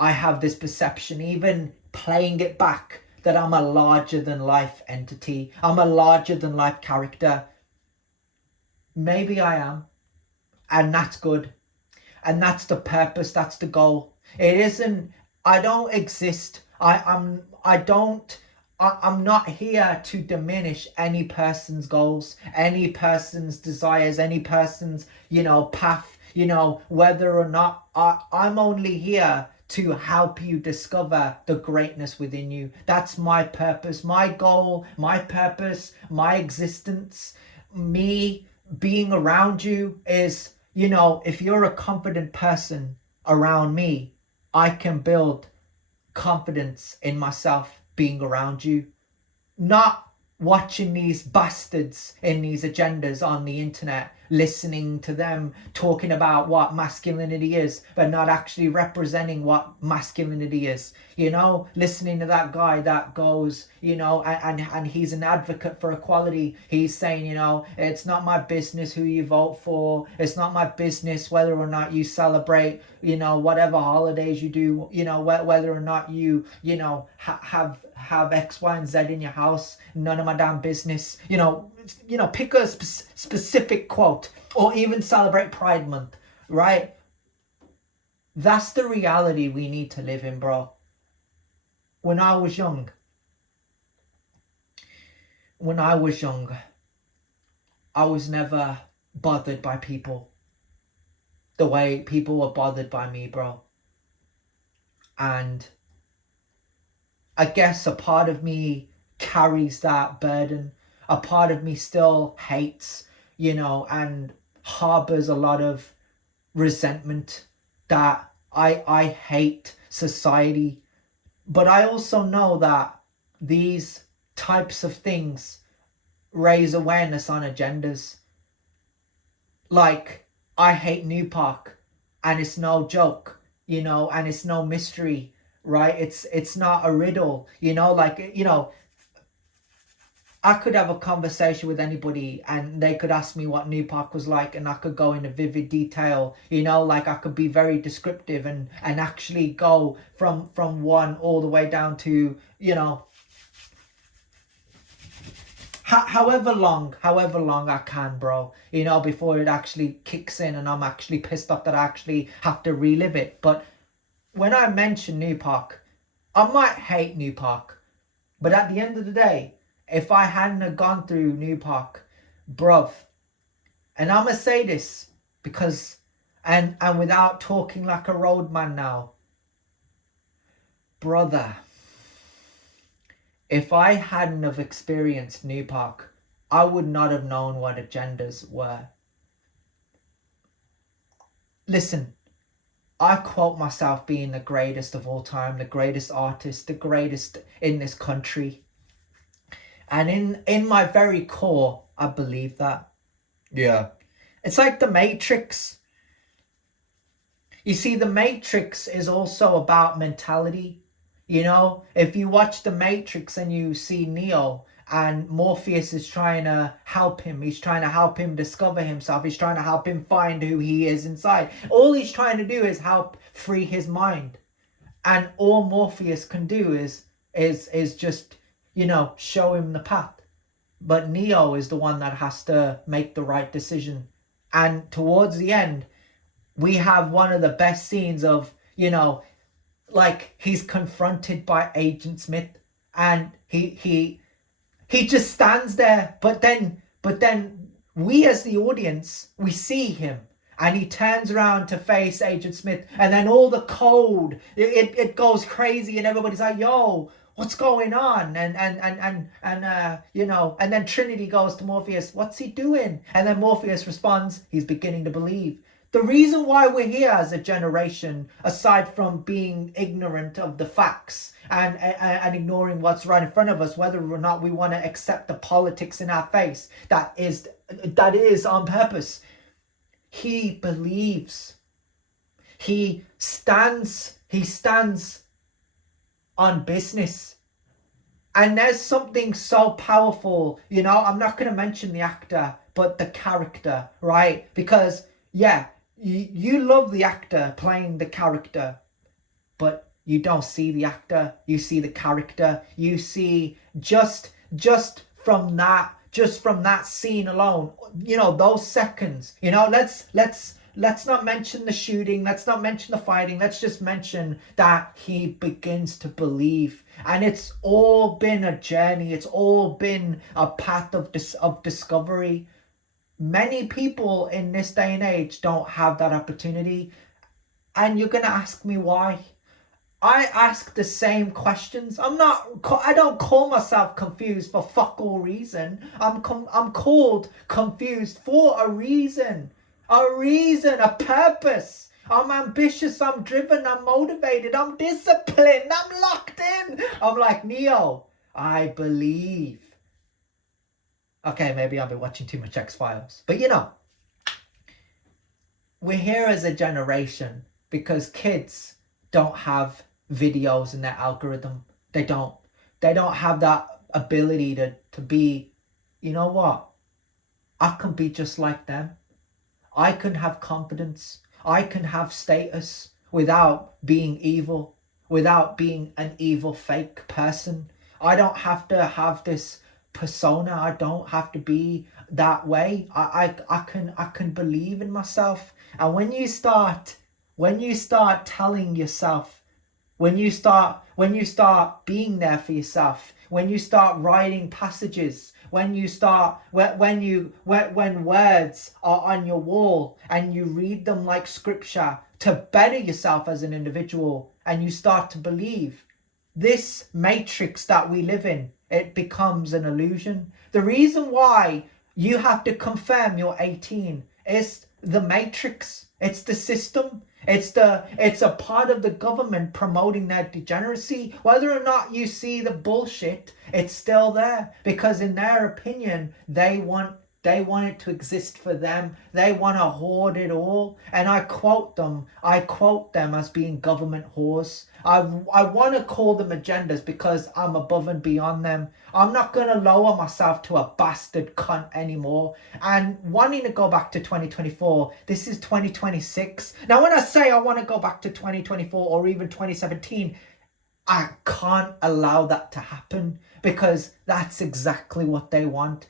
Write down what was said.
I have this perception, even playing it back, that I'm a larger than life entity. I'm a larger than life character. Maybe I am. And that's good. And that's the purpose. That's the goal. It isn't, I don't exist. I'm not here to diminish any person's goals, any person's desires, any person's, path, whether or not I'm only here to help you discover the greatness within you. That's my purpose, my goal, my purpose, my existence. Me being around you is, if you're a confident person around me, I can build confidence in myself being around you. Not watching these bastards in these agendas on the internet, listening to them talking about what masculinity is, but not actually representing what masculinity is. Listening to that guy that goes, and he's an advocate for equality. He's saying, it's not my business who you vote for. It's not my business whether or not you celebrate, whatever holidays you do, whether or not you, have X, Y, and Z in your house. None of my damn business. Pick a specific quote, or even celebrate Pride Month, right? That's the reality we need to live in, bro. When I was young, I was never bothered by people the way people were bothered by me, bro. And I guess a part of me carries that burden. A part of me still hates, and harbors a lot of resentment, that I hate society. But I also know that these types of things raise awareness on agendas. Like, I hate New Park, and it's no joke, and it's no mystery, right? It's not a riddle, I could have a conversation with anybody and they could ask me what New Park was like, and I could go into vivid detail, I could be very descriptive and actually go from one all the way down to, however long I can, bro, before it actually kicks in and I'm actually pissed off that I actually have to relive it. But when I mention New Park, I might hate New Park, but at the end of the day, if I hadn't have gone through New Park, bruv, and I'ma say this because, and without talking like a roadman now, brother, if I hadn't have experienced New Park, I would not have known what agendas were. Listen, I quote myself being the greatest of all time, the greatest artist, the greatest in this country. And in my very core, I believe that. Yeah. It's like the Matrix. You see, the Matrix is also about mentality. If you watch the Matrix and you see Neo and Morpheus is trying to help him, he's trying to help him discover himself, he's trying to help him find who he is inside. All he's trying to do is help free his mind. And all Morpheus can do is just, show him the path. But Neo is the one that has to make the right decision. And towards the end, we have one of the best scenes of, like, he's confronted by Agent Smith and he just stands there, but then we as the audience, we see him and he turns around to face Agent Smith, and then all the code, it goes crazy and everybody's like, yo, what's going on? And then Trinity goes to Morpheus, what's he doing? And then Morpheus responds, he's beginning to believe. The reason why we're here as a generation, aside from being ignorant of the facts and ignoring what's right in front of us, whether or not we want to accept the politics in our face, that is on purpose. He believes. He stands on business. And there's something so powerful, I'm not going to mention the actor, but the character, right? Because, yeah, you love the actor playing the character, but you don't see the actor, you see the character. You see just from that scene alone, those seconds, let's not mention the shooting, let's not mention the fighting, let's just mention that he begins to believe. And it's all been a journey, it's all been a path of discovery. Many people in this day and age don't have that opportunity. And you're going to ask me why. I ask the same questions. I don't call myself confused for fuck all reason. I'm called confused for a reason. A purpose. I'm ambitious, I'm driven, I'm motivated, I'm disciplined, I'm locked in. I'm like, Neo, I believe. Okay, maybe I've been watching too much X-Files. But we're here as a generation because kids don't have videos in their algorithm. They don't have that ability to be, you know what? I can be just like them. I can have confidence. I can have status without being evil, without being an evil fake person. I don't have to have this persona. I don't have to be that way. I can believe in myself. And when you start telling yourself, when you start being there for yourself, when you start writing passages, when words are on your wall and you read them like scripture to better yourself as an individual, and you start to believe, this matrix that we live in, it becomes an illusion. The reason why you have to confirm you're 18 is the matrix. It's the system. It's a part of the government promoting their degeneracy. Whether or not you see the bullshit, it's still there, because in their opinion, they want it to exist for them. They want to hoard it all. And I quote them as being government whores. I want to call them agendas because I'm above and beyond them. I'm not going to lower myself to a bastard cunt anymore. And wanting to go back to 2024, this is 2026. Now, when I say I want to go back to 2024 or even 2017, I can't allow that to happen, because that's exactly what they want.